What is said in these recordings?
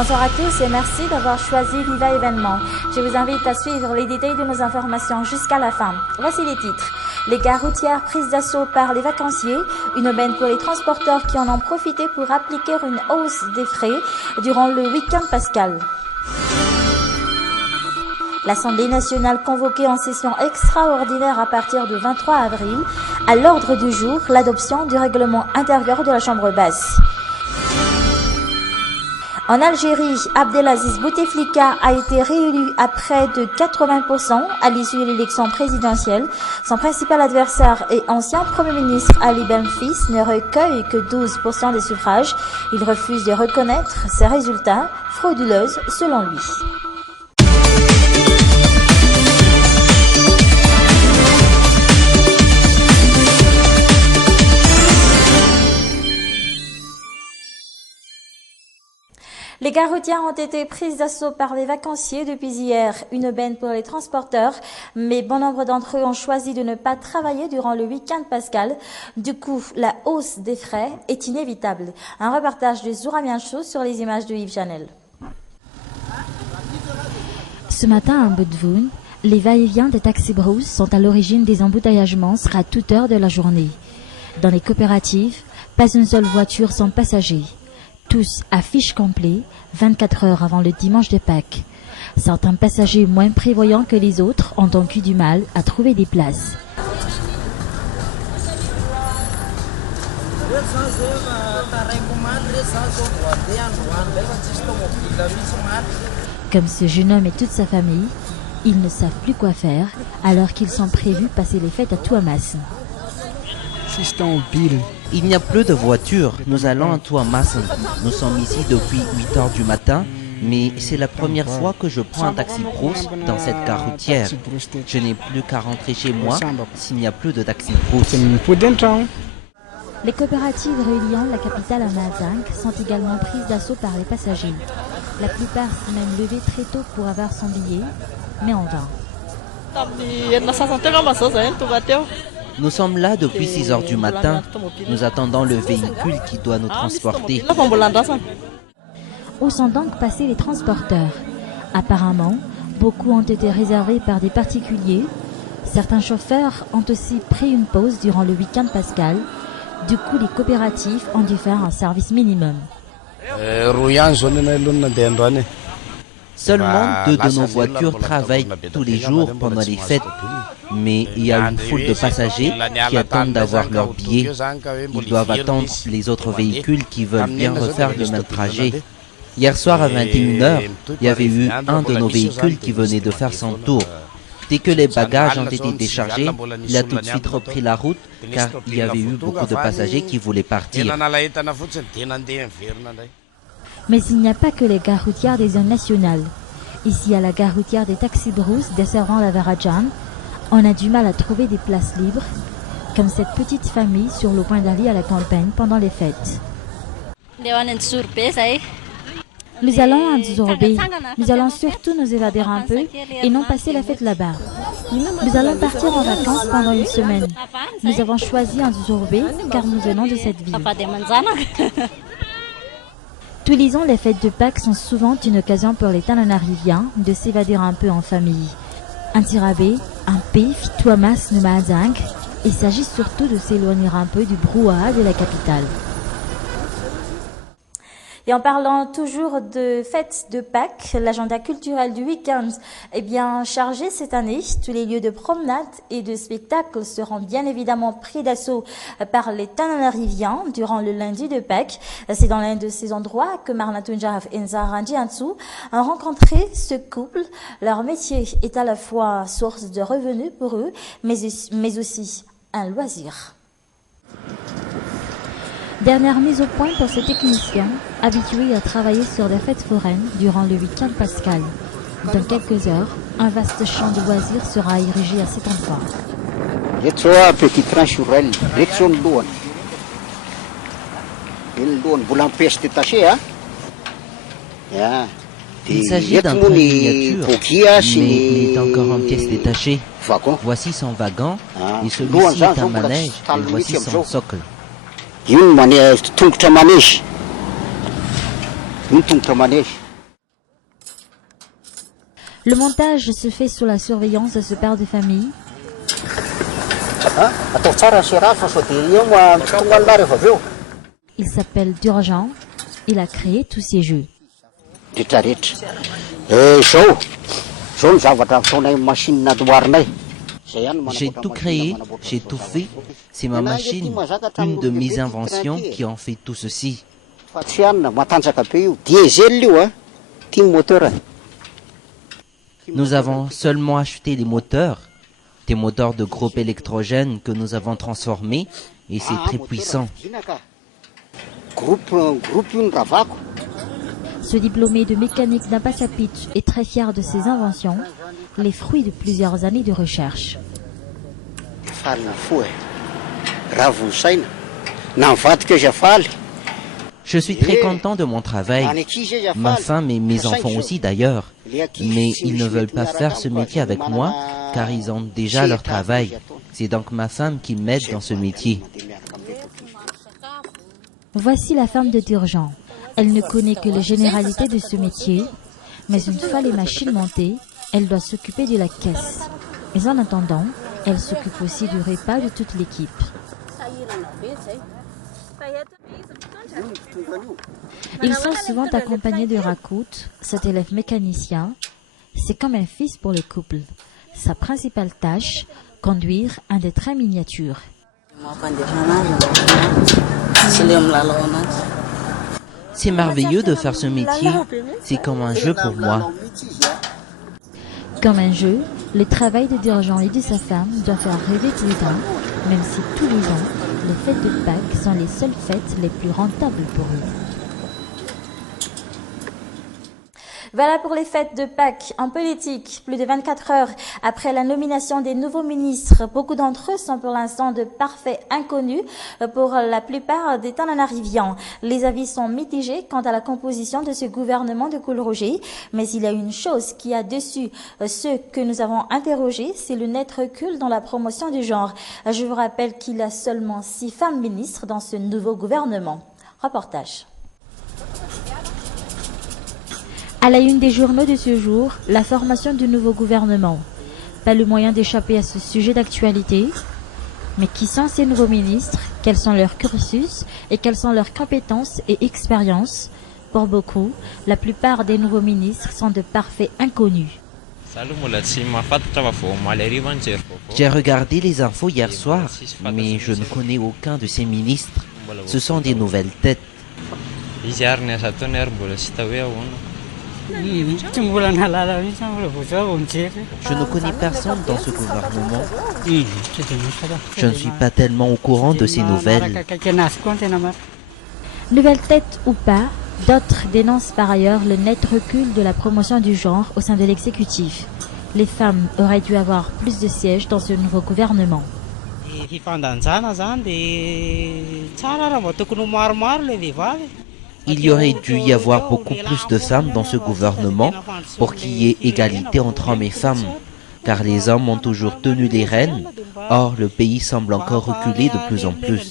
Bonsoir à tous et merci d'avoir choisi Viva Événement. Je vous invite à suivre les détails de nos informations jusqu'à la fin. Voici les titres. Les gares routières prises d'assaut par les vacanciers, une aubaine pour les transporteurs qui en ont profité pour appliquer une hausse des frais durant le week-end pascal. L'Assemblée nationale convoquée en session extraordinaire à partir du 23 avril, à l'ordre du jour, l'adoption du règlement intérieur de la Chambre basse. En Algérie, Abdelaziz Bouteflika a été réélu à près de 80% à l'issue de l'élection présidentielle. Son principal adversaire et ancien Premier ministre Ali Benfis ne recueille que 12% des suffrages. Il refuse de reconnaître ces résultats frauduleux selon lui. Les gares routières ont été prises d'assaut par les vacanciers depuis hier, une aubaine pour les transporteurs, mais bon nombre d'entre eux ont choisi de ne pas travailler durant le week-end pascal. Du coup, la hausse des frais est inévitable. Un reportage de Zoura Mianchou sur les images de Yves Janel. Ce matin à Budvoun, les va-et-vient des taxis-brousse sont à l'origine des embouteillagements à toute heure de la journée. Dans les coopératives, pas une seule voiture sans passager. Tous à fiche complet, 24 heures avant le dimanche de Pâques. Certains passagers moins prévoyants que les autres ont donc eu du mal à trouver des places. Comme ce jeune homme et toute sa famille, ils ne savent plus quoi faire alors qu'ils sont prévus passer les fêtes à Touamas. Il n'y a plus de voitures, nous allons à Touamas. Nous sommes ici depuis 8 heures du matin, mais c'est la première fois que je prends un taxi-brousse dans cette gare routière. Je n'ai plus qu'à rentrer chez moi s'il n'y a plus de taxi-brousse. Les coopératives reliant la capitale à Mazang sont également prises d'assaut par les passagers. La plupart s'y même levés très tôt pour avoir son billet, mais en vain. Nous sommes là depuis 6 heures du matin. Nous attendons le véhicule qui doit nous transporter. Où sont donc passés les transporteurs? Apparemment, beaucoup ont été réservés par des particuliers. Certains chauffeurs ont aussi pris une pause durant le week-end pascal. Du coup, les coopératives ont dû faire un service minimum. Seulement 2 de nos voitures travaillent tous les jours pendant les fêtes. Mais il y a une foule de passagers qui attendent d'avoir leur billet. Ils doivent attendre les autres véhicules qui veulent bien refaire le même trajet. Hier soir à 21h, il y avait eu un de nos véhicules qui venait de faire son tour. Dès que les bagages ont été déchargés, il a tout de suite repris la route car il y avait eu beaucoup de passagers qui voulaient partir. Mais il n'y a pas que les gares routières des zones nationales. Ici, à la gare routière des taxis-brousse desservant la Varadjan, on a du mal à trouver des places libres, comme cette petite famille sur le point d'aller à la campagne pendant les fêtes. Nous allons à Nzourbé. Nous allons surtout nous évader un peu et non passer la fête là-bas. Nous allons partir en vacances pendant une semaine. Nous avons choisi Nzourbé car nous venons de cette ville. Tous les ans, les fêtes de Pâques sont souvent une occasion pour les Tananariviens de s'évader un peu en famille. Un Tirabé, un P, Touamas, Mazang. Il s'agit surtout de s'éloigner un peu du brouhaha de la capitale. Et en parlant toujours de fête de Pâques, l'agenda culturel du week-end est bien chargé cette année. Tous les lieux de promenade et de spectacle seront bien évidemment pris d'assaut par les Tananariviens durant le lundi de Pâques. C'est dans l'un de ces endroits que Marna Tunjaraf et Nzara Ndiansu ont rencontré ce couple. Leur métier est à la fois source de revenus pour eux, mais aussi un loisir. Dernière mise au point pour ces techniciens, habitués à travailler sur des fêtes foraines durant le week-end pascal. Dans quelques heures, un vaste champ de loisirs sera érigé à cet endroit. Il s'agit d'un train miniature, mais il est encore en pièces détachées. Voici son wagon, et celui-ci est un manège, et voici son socle. Le montage se fait sous la surveillance de ce père de famille. Il s'appelle Durjan. Il a créé tous ces jeux. J'ai tout créé, j'ai tout fait. C'est ma machine, une de mes inventions qui en fait tout ceci. Nous avons seulement acheté les moteurs, des moteurs de groupe électrogène que nous avons transformés et c'est très puissant. Ce diplômé de mécanique d'Ampasapitch est très fier de ses inventions, les fruits de plusieurs années de recherche. Je suis très content de mon travail, ma femme et mes enfants aussi d'ailleurs, mais ils ne veulent pas faire ce métier avec moi car ils ont déjà leur travail. C'est donc ma femme qui m'aide dans ce métier. Voici la femme de Durjan. Elle ne connaît que les généralités de ce métier, mais une fois les machines montées, elle doit s'occuper de la caisse. Mais en attendant, elle s'occupe aussi du repas de toute l'équipe. Ils sont souvent accompagnés de Rakout, cet élève mécanicien. C'est comme un fils pour le couple. Sa principale tâche, conduire un des trains miniatures. C'est merveilleux de faire ce métier. C'est comme un jeu pour moi. Comme un jeu, le travail de Durjan et de sa femme doit faire rêver Tilda, même si tous les ans, les fêtes de Pâques sont les seules fêtes les plus rentables pour eux. Voilà pour les fêtes de Pâques. En politique, plus de 24 heures après la nomination des nouveaux ministres, beaucoup d'entre eux sont pour l'instant de parfaits inconnus pour la plupart des Tananarivians. Les avis sont mitigés quant à la composition de ce gouvernement de Coul-Roger, mais il y a une chose qui a déçu ceux que nous avons interrogés, c'est le net recul dans la promotion du genre. Je vous rappelle qu'il y a seulement 6 femmes ministres dans ce nouveau gouvernement. Reportage. À la une des journaux de ce jour, la formation du nouveau gouvernement. Pas le moyen d'échapper à ce sujet d'actualité. Mais qui sont ces nouveaux ministres? Quels sont leurs cursus et quelles sont leurs compétences et expériences? Pour beaucoup, la plupart des nouveaux ministres sont de parfaits inconnus. J'ai regardé les infos hier soir, mais je ne connais aucun de ces ministres. Ce sont des nouvelles têtes. Je ne connais personne dans ce gouvernement. Je ne suis pas tellement au courant de ces nouvelles. Nouvelle tête ou pas, d'autres dénoncent par ailleurs le net recul de la promotion du genre au sein de l'exécutif. Les femmes auraient dû avoir plus de sièges dans ce nouveau gouvernement. Il y aurait dû y avoir beaucoup plus de femmes dans ce gouvernement pour qu'il y ait égalité entre hommes et femmes, car les hommes ont toujours tenu les rênes. Or, le pays semble encore reculer de plus en plus.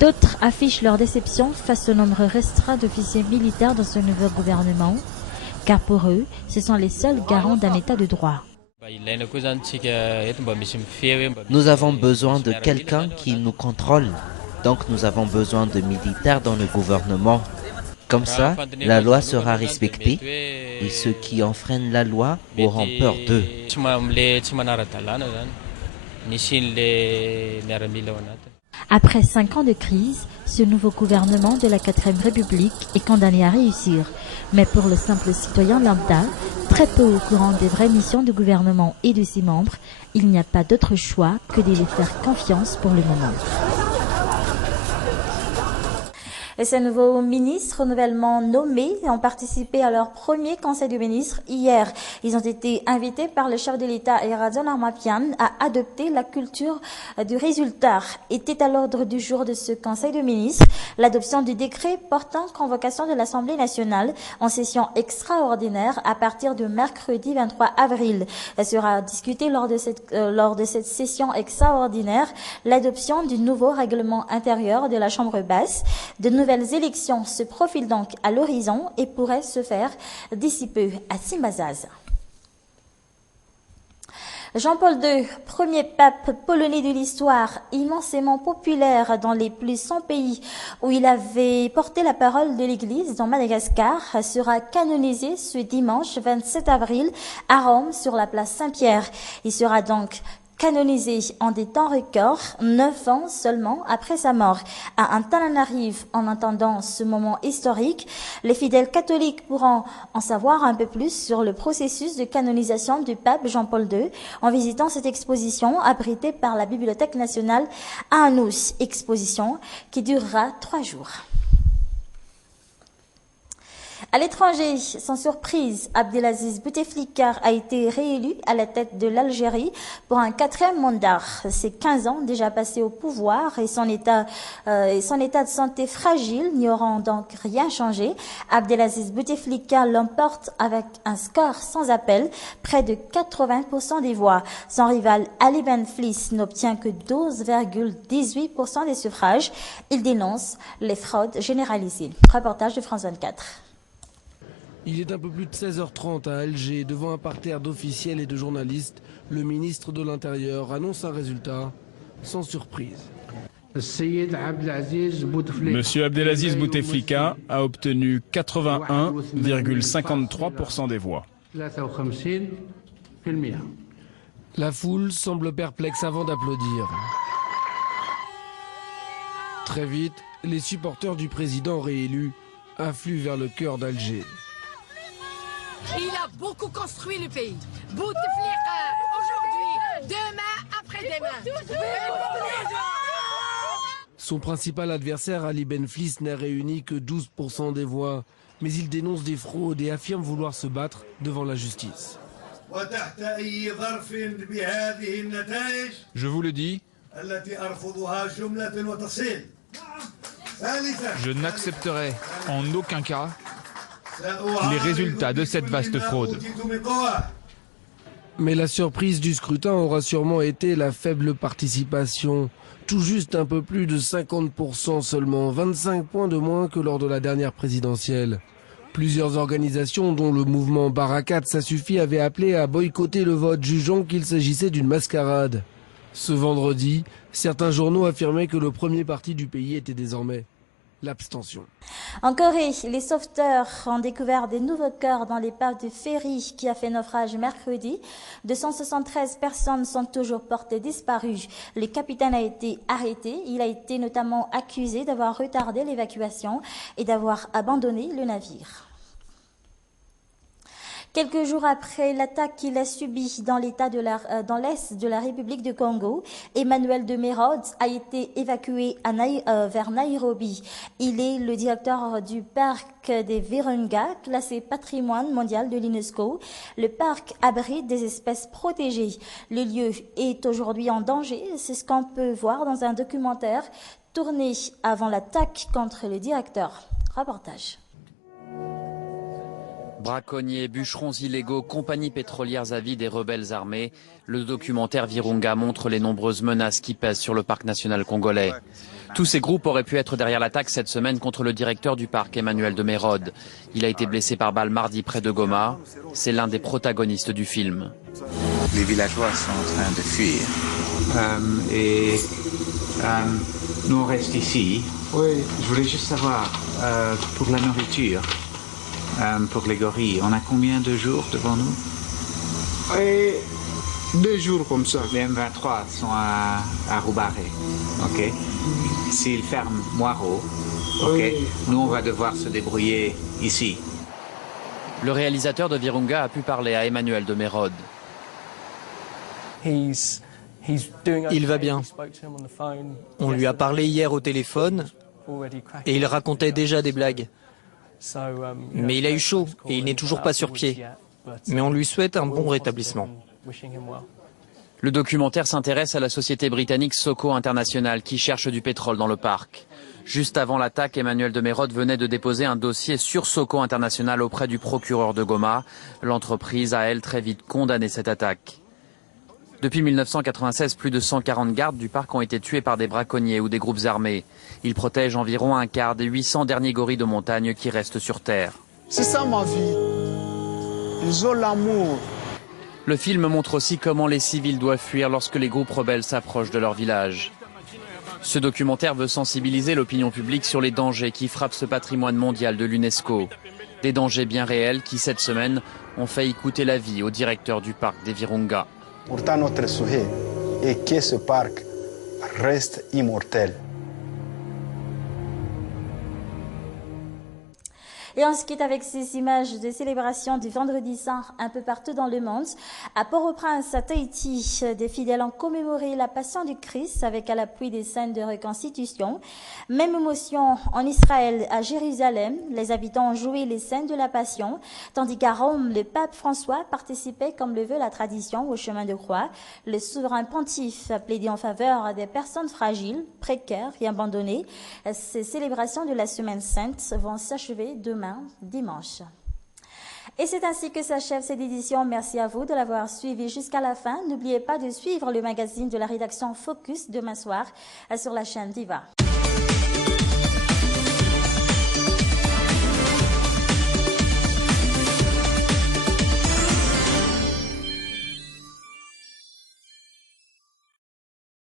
D'autres affichent leur déception face au nombre restreint d'officiers militaires dans ce nouveau gouvernement, car pour eux, ce sont les seuls garants d'un état de droit. Nous avons besoin de quelqu'un qui nous contrôle. Donc nous avons besoin de militaires dans le gouvernement. Comme ça, la loi sera respectée et ceux qui enfreignent la loi auront peur d'eux. Après 5 ans de crise, ce nouveau gouvernement de la 4e République est condamné à réussir. Mais pour le simple citoyen lambda, très peu au courant des vraies missions du gouvernement et de ses membres, il n'y a pas d'autre choix que de les faire confiance pour le moment. Et ces nouveaux ministres nouvellement nommés ont participé à leur premier conseil de ministres hier. Ils ont été invités par le chef de l'État Erazan Armapian à adopter la culture du résultat. Était à l'ordre du jour de ce conseil de ministres l'adoption du décret portant convocation de l'Assemblée nationale en session extraordinaire à partir de mercredi 23 avril. Elle sera discutée lors de cette session extraordinaire l'adoption du nouveau règlement intérieur de la Chambre basse, de nouvelles nouvelles élections se profilent donc à l'horizon et pourraient se faire d'ici peu à Simbazaz. Jean-Paul II, premier pape polonais de l'histoire, immensément populaire dans les plus 100 pays où il avait porté la parole de l'Église dans Madagascar, sera canonisé ce dimanche 27 avril à Rome sur la place Saint-Pierre. Il sera donc canonisé en des temps records, 9 ans seulement après sa mort. À Antananarive, en attendant ce moment historique, les fidèles catholiques pourront en savoir un peu plus sur le processus de canonisation du pape Jean-Paul II en visitant cette exposition abritée par la Bibliothèque nationale à Anous, exposition qui durera 3 jours. À l'étranger, sans surprise, Abdelaziz Bouteflika a été réélu à la tête de l'Algérie pour un 4e mandat. Ses 15 ans déjà passés au pouvoir et son état de santé fragile n'y auront donc rien changé. Abdelaziz Bouteflika l'emporte avec un score sans appel, près de 80% des voix. Son rival Ali Ben Fliss n'obtient que 12,18% des suffrages. Il dénonce les fraudes généralisées. Reportage de France 24. Il est un peu plus de 16h30 à Alger, devant un parterre d'officiels et de journalistes. Le ministre de l'Intérieur annonce un résultat sans surprise. Monsieur Abdelaziz Bouteflika a obtenu 81,53% des voix. La foule semble perplexe avant d'applaudir. Très vite, les supporters du président réélu affluent vers le cœur d'Alger. Il a beaucoup construit le pays. Bouteflika, aujourd'hui, demain, après-demain. Son principal adversaire, Ali Ben Fliss, n'a réuni que 12% des voix. Mais il dénonce des fraudes et affirme vouloir se battre devant la justice. Je vous le dis, je n'accepterai en aucun cas les résultats de cette vaste fraude. Mais la surprise du scrutin aura sûrement été la faible participation. Tout juste un peu plus de 50% seulement, 25 points de moins que lors de la dernière présidentielle. Plusieurs organisations, dont le mouvement Barakat, ça suffit, avaient appelé à boycotter le vote, jugeant qu'il s'agissait d'une mascarade. Ce vendredi, certains journaux affirmaient que le premier parti du pays était désormais l'abstention. En Corée, les sauveteurs ont découvert des nouveaux corps dans l'épave de ferry qui a fait naufrage mercredi. 273 personnes sont toujours portées disparues. Le capitaine a été arrêté. Il a été notamment accusé d'avoir retardé l'évacuation et d'avoir abandonné le navire. Quelques jours après l'attaque qu'il a subie dans l'est de la République du Congo, Emmanuel de Merode a été évacué vers Nairobi. Il est le directeur du parc des Virunga, classé patrimoine mondial de l'UNESCO. Le parc abrite des espèces protégées. Le lieu est aujourd'hui en danger. C'est ce qu'on peut voir dans un documentaire tourné avant l'attaque contre le directeur. Reportage. Braconniers, bûcherons illégaux, compagnies pétrolières à vide et rebelles armés, le documentaire Virunga montre les nombreuses menaces qui pèsent sur le parc national congolais. Tous ces groupes auraient pu être derrière l'attaque cette semaine contre le directeur du parc, Emmanuel de Merode. Il a été blessé par balle mardi près de Goma. C'est l'un des protagonistes du film. Les villageois sont en train de fuir. Nous on reste ici. Oui. Je voulais juste savoir, pour la nourriture, pour les gorilles, on a combien de jours devant nous? 2 jours comme ça. Les M23 sont à Roubaré. Ok. S'ils ferment Moiro, ok. Nous on va devoir se débrouiller ici. Le réalisateur de Virunga a pu parler à Emmanuel de Merode. Il va bien. On lui a parlé hier au téléphone et il racontait déjà des blagues. Mais il a eu chaud et il n'est toujours pas sur pied. Mais on lui souhaite un bon rétablissement. Le documentaire s'intéresse à la société britannique Soko International qui cherche du pétrole dans le parc. Juste avant l'attaque, Emmanuel de Merode venait de déposer un dossier sur Soko International auprès du procureur de Goma. L'entreprise a, elle, très vite condamné cette attaque. Depuis 1996, plus de 140 gardes du parc ont été tués par des braconniers ou des groupes armés. Ils protègent environ un quart des 800 derniers gorilles de montagne qui restent sur Terre. C'est ça ma vie. Ils ont l'amour. Le film montre aussi comment les civils doivent fuir lorsque les groupes rebelles s'approchent de leur village. Ce documentaire veut sensibiliser l'opinion publique sur les dangers qui frappent ce patrimoine mondial de l'UNESCO. Des dangers bien réels qui, cette semaine, ont failli coûter la vie au directeur du parc des Virunga. Pourtant, notre souhait est que ce parc reste immortel. Et on se quitte avec ces images de célébration du Vendredi Saint un peu partout dans le monde. À Port-au-Prince, à Tahiti, des fidèles ont commémoré la Passion du Christ avec à l'appui des scènes de reconstitution. Même émotion en Israël, à Jérusalem. Les habitants ont joué les scènes de la Passion, tandis qu'à Rome, le pape François participait, comme le veut la tradition, au chemin de croix. Le souverain pontife a plaidé en faveur des personnes fragiles, précaires et abandonnées. Ces célébrations de la Semaine Sainte vont s'achever demain, dimanche. Et c'est ainsi que s'achève cette édition. Merci à vous de l'avoir suivi jusqu'à la fin. N'oubliez pas de suivre le magazine de la rédaction Focus demain soir sur la chaîne Viva.